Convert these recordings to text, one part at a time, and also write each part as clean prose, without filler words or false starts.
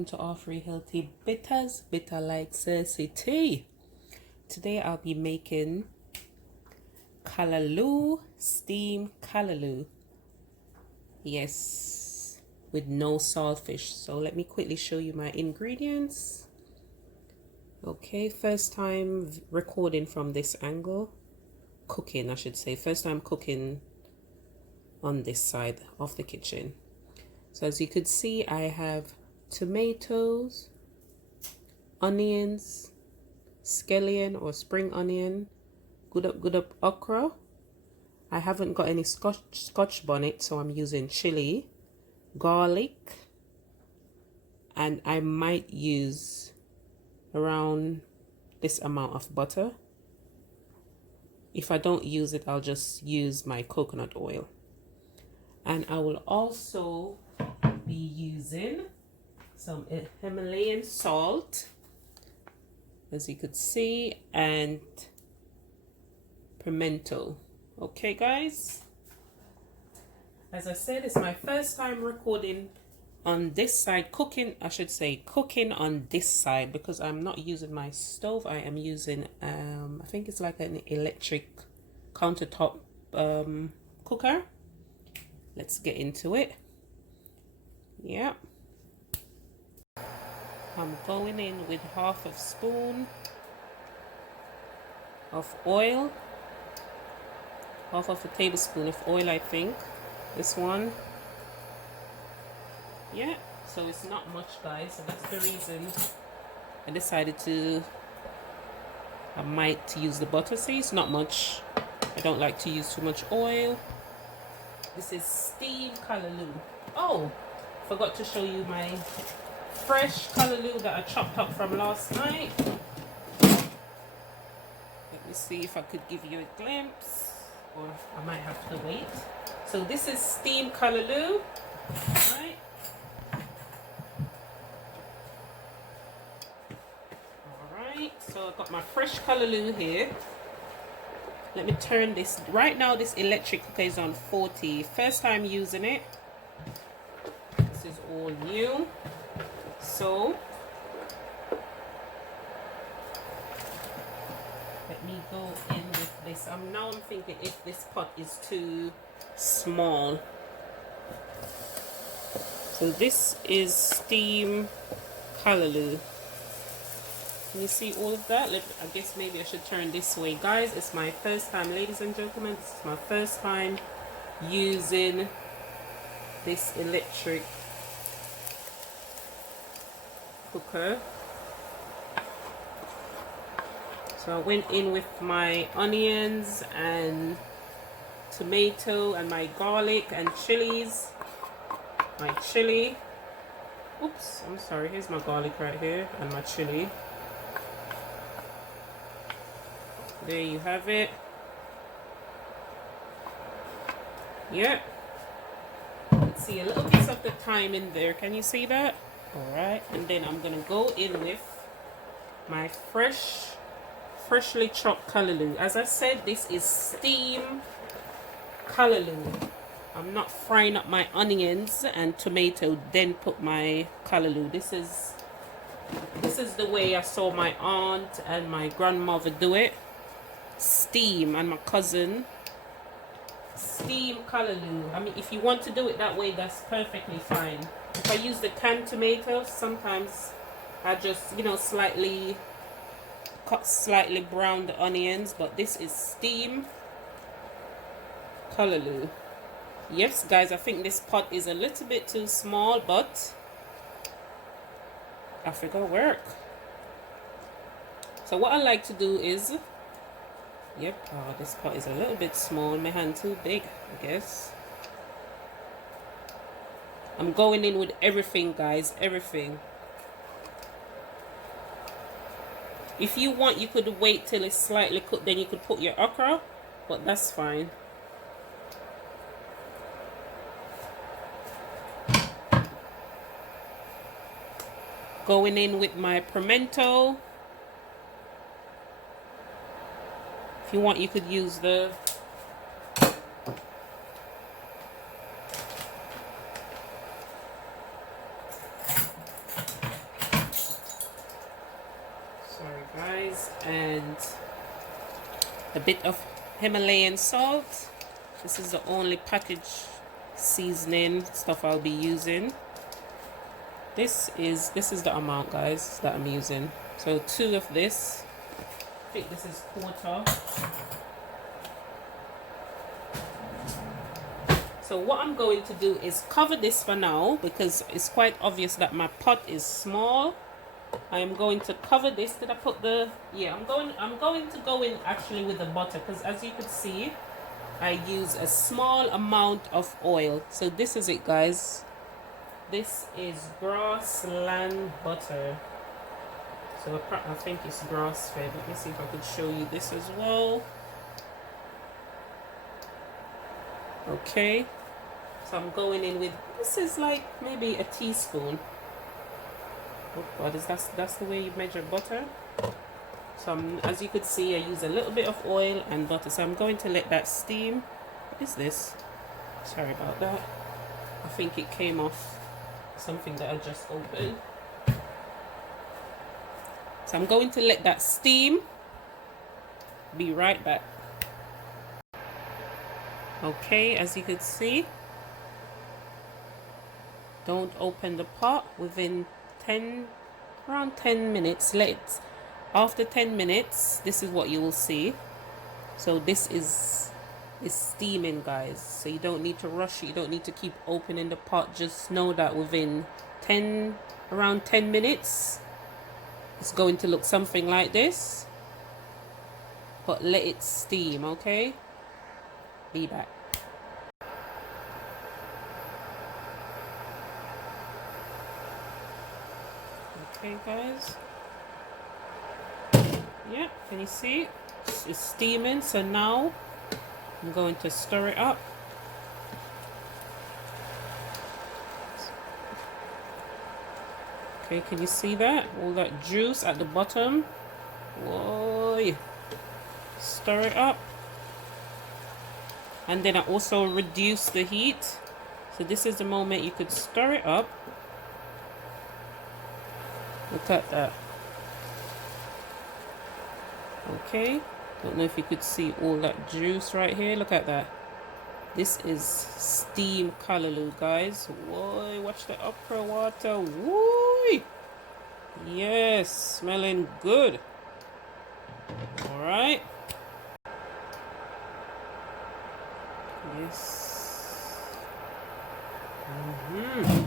welcome to All Free Healthy Bitters, bitter like Cersei tea. Today I'll be making callaloo, steamed callaloo. Yes, with no saltfish. So let me quickly show you my ingredients. Okay, first time recording from this angle. Cooking, I should say. First time cooking on this side of the kitchen. So as you could see, I have tomatoes, onions, scallion or spring onion, good up okra. I haven't got any scotch bonnet, so I'm using chili, garlic, and I might use around this amount of butter. If I don't use it, I'll just use my coconut oil. And I will also be using some Himalayan salt, as you could see, and pimento. Okay guys, as I said, it's my first time recording on this side, cooking on this side, because I'm not using my stove. I am using I think it's like an electric countertop cooker. Let's get into it. Yeah, I'm going in with half a spoon of oil, half of a tablespoon of oil, I think, this one. Yeah, so it's not much, guys, so that's the reason I decided I might use the butter. See, it's not much. I don't like to use too much oil. This is steamed callaloo. Oh, forgot to show you my fresh callaloo that I chopped up from last night. Let me see if I could give you a glimpse, or I might have to wait. So this is steamed callaloo. Alright. Alright, so I've got my fresh callaloo here. Let me turn this. Right now this electric cooker is on 40. First time using it. This is all new. So let me go in with this. I'm thinking if this pot is too small. So this is steamed callaloo. Can you see all of that? I guess maybe I should turn this way. Guys, it's my first time, ladies and gentlemen, this is my first time using this electric cooker. So I went in with my onions and tomato and my garlic and chilies. My chili. Oops, I'm sorry. Here's my garlic right here and my chili. There you have it. Yep. Let's see a little bit of the thyme in there. Can you see that? Alright. And then I'm going to go in with my freshly chopped callaloo. As I said, this is steamed callaloo. I'm not frying up my onions and tomato, then put my callaloo. This is the way I saw my aunt and my grandmother do it. Steam, and my cousin. Steam callaloo. I mean, if you want to do it that way, that's perfectly fine. If I use the canned tomatoes, sometimes I just, you know, slightly brown the onions, but this is steam callaloo. Yes guys, I think this pot is a little bit too small, but Africa work. So what I like to do is, yep, oh, this pot is a little bit small, my hand too big, I guess. I'm going in with everything, guys, everything. If you want, you could wait till it's slightly cooked, then you could put your okra, but that's fine. Going in with my pimento. If you want, you could use the Sorry guys, and a bit of Himalayan salt. This is the only package seasoning stuff I'll be using. This is the amount, guys, that I'm using. So 2 of this. I think this is 1/4. So what I'm going to do is cover this for now because it's quite obvious that my pot is small. I am going to cover this. Did I put the... Yeah, I'm going to go in actually with the butter because as you can see, I use a small amount of oil. So this is it, guys. This is grassland butter. So I think it's grass fed. Let me see if I could show you this as well. Okay. So I'm going in with, this is like maybe a teaspoon. Oh God, that's the way you measure butter. So as you could see, I use a little bit of oil and butter. So I'm going to let that steam. What is this? Sorry about that. I think it came off something that I just opened. So I'm going to let that steam. Be right back. Okay, as you can see, don't open the pot within around 10 minutes. After 10 minutes, this is what you will see. So this is steaming, guys. So you don't need to rush it. You don't need to keep opening the pot. Just know that within around 10 minutes, it's going to look something like this. But let it steam, okay? Be back. Okay, guys. Yeah, can you see? It's steaming. So now I'm going to stir it up. Okay, can you see that? All that juice at the bottom. Whoa. Stir it up. And then I also reduce the heat. So this is the moment you could stir it up. Look at that. Okay. Don't know if you could see all that juice right here. Look at that. This is steamed callaloo, guys. Whoa, watch the okra water. Woo! Yes, smelling good. All right. Yes. Yeah.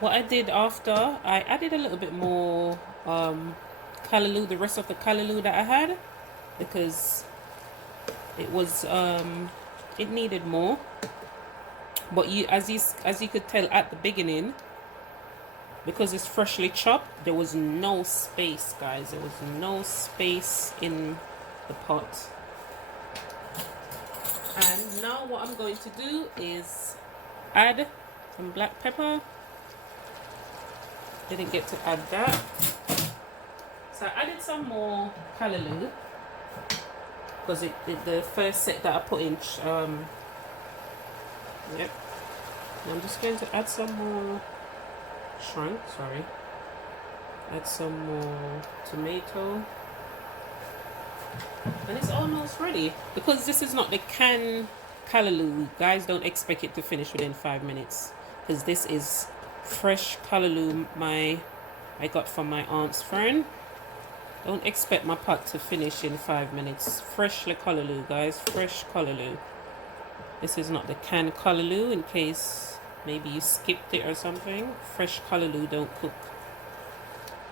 What I did after, I added a little bit more callaloo, the rest of the callaloo that I had, because it was it needed more. But as you could tell at the beginning, because it's freshly chopped, there was no space, guys. There was no space in the pot. And now what I'm going to do is add some black pepper. Didn't get to add that. So I added some more callaloo because the first set that I put in, yep. I'm just going to add some more shrimp, sorry. Add some more tomato. And it's almost ready. Because this is not the canned callaloo, guys, don't expect it to finish within 5 minutes. Because this is fresh callaloo I got from my aunt's friend. Don't expect my pot to finish in 5 minutes. Freshly callaloo, guys, fresh callaloo. This is not the canned callaloo, in case maybe you skipped it or something. Fresh callaloo don't cook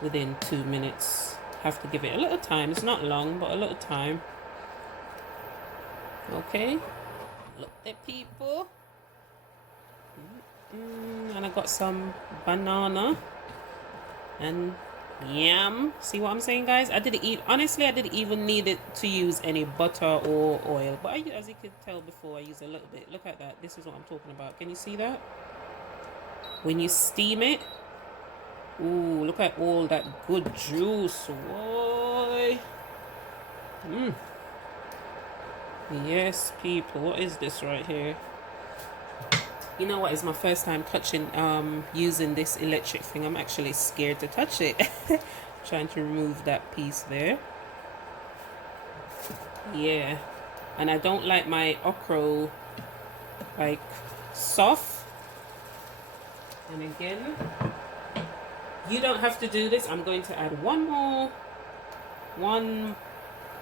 within 2 minutes. Have to give it a little time. It's not long, but a little time. Okay, look at people. And I got some banana and yam. See what I'm saying, guys? Honestly, I didn't even need it to use any butter or oil, but as you could tell before, I used a little bit. Look at that. This is what I'm talking about. Can you see that? When you steam it, ooh, look at all that good juice. Whoa. Yes, people, what is this right here? You know what? It's my first time touching, using this electric thing. I'm actually scared to touch it. Trying to remove that piece there. Yeah. And I don't like my okra like soft. And again, you don't have to do this. I'm going to add one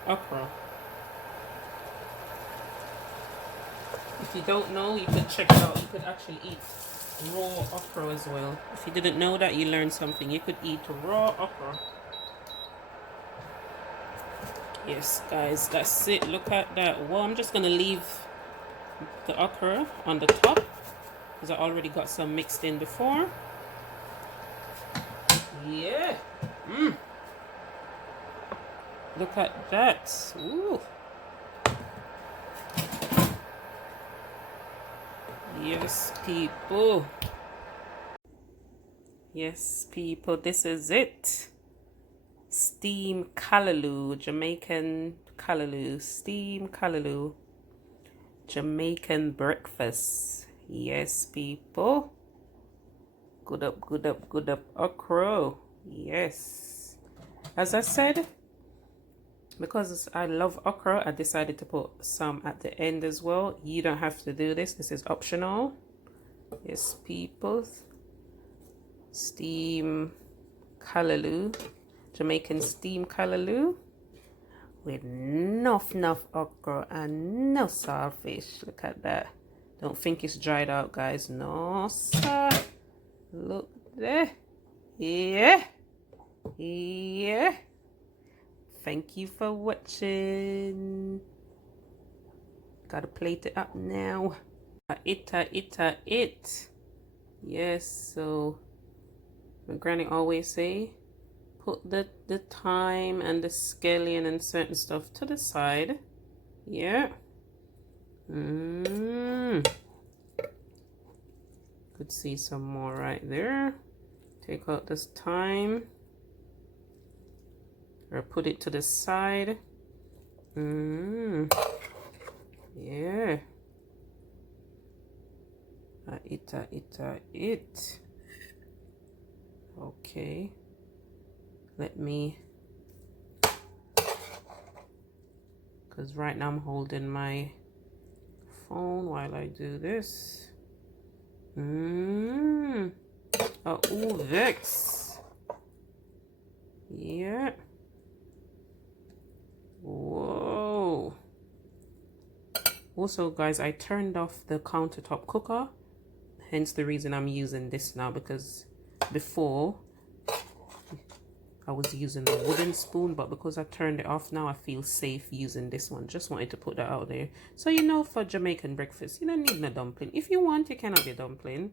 okra. If you don't know, you could check it out. You could actually eat raw okra as well. If you didn't know that, you learned something. You could eat raw okra. Yes, guys, that's it. Look at that. Well, I'm just going to leave the okra on the top because I already got some mixed in before. Yeah. Look at that. Ooh. Yes, people. Yes, people, this is it. Steam callaloo, Jamaican callaloo, steam callaloo, Jamaican breakfast. Yes, people. Good up, good up, good up, okra. Yes. As I said, because I love okra, I decided to put some at the end as well. You don't have to do this. This is optional. Yes, people. Steam callaloo, Jamaican steam callaloo with enough okra and no saltfish. Look at that. Don't think it's dried out, guys. No, sir. Look there. Yeah. Yeah. Thank you for watching. Gotta plate it up now. It. Yes, so my granny always say, put the thyme and the scallion and certain stuff to the side. Yeah. Could see some more right there. Take out this thyme. Or put it to the side. Yeah. It. Okay. Let me, because right now I'm holding my phone while I do this. Oh, Vex. Yeah. Whoa. Also, guys, I turned off the countertop cooker. Hence the reason I'm using this now, because before I was using the wooden spoon, but because I turned it off now, I feel safe using this one. Just wanted to put that out there. So, you know, for Jamaican breakfast, you don't need no dumpling. If you want, you can have your dumpling.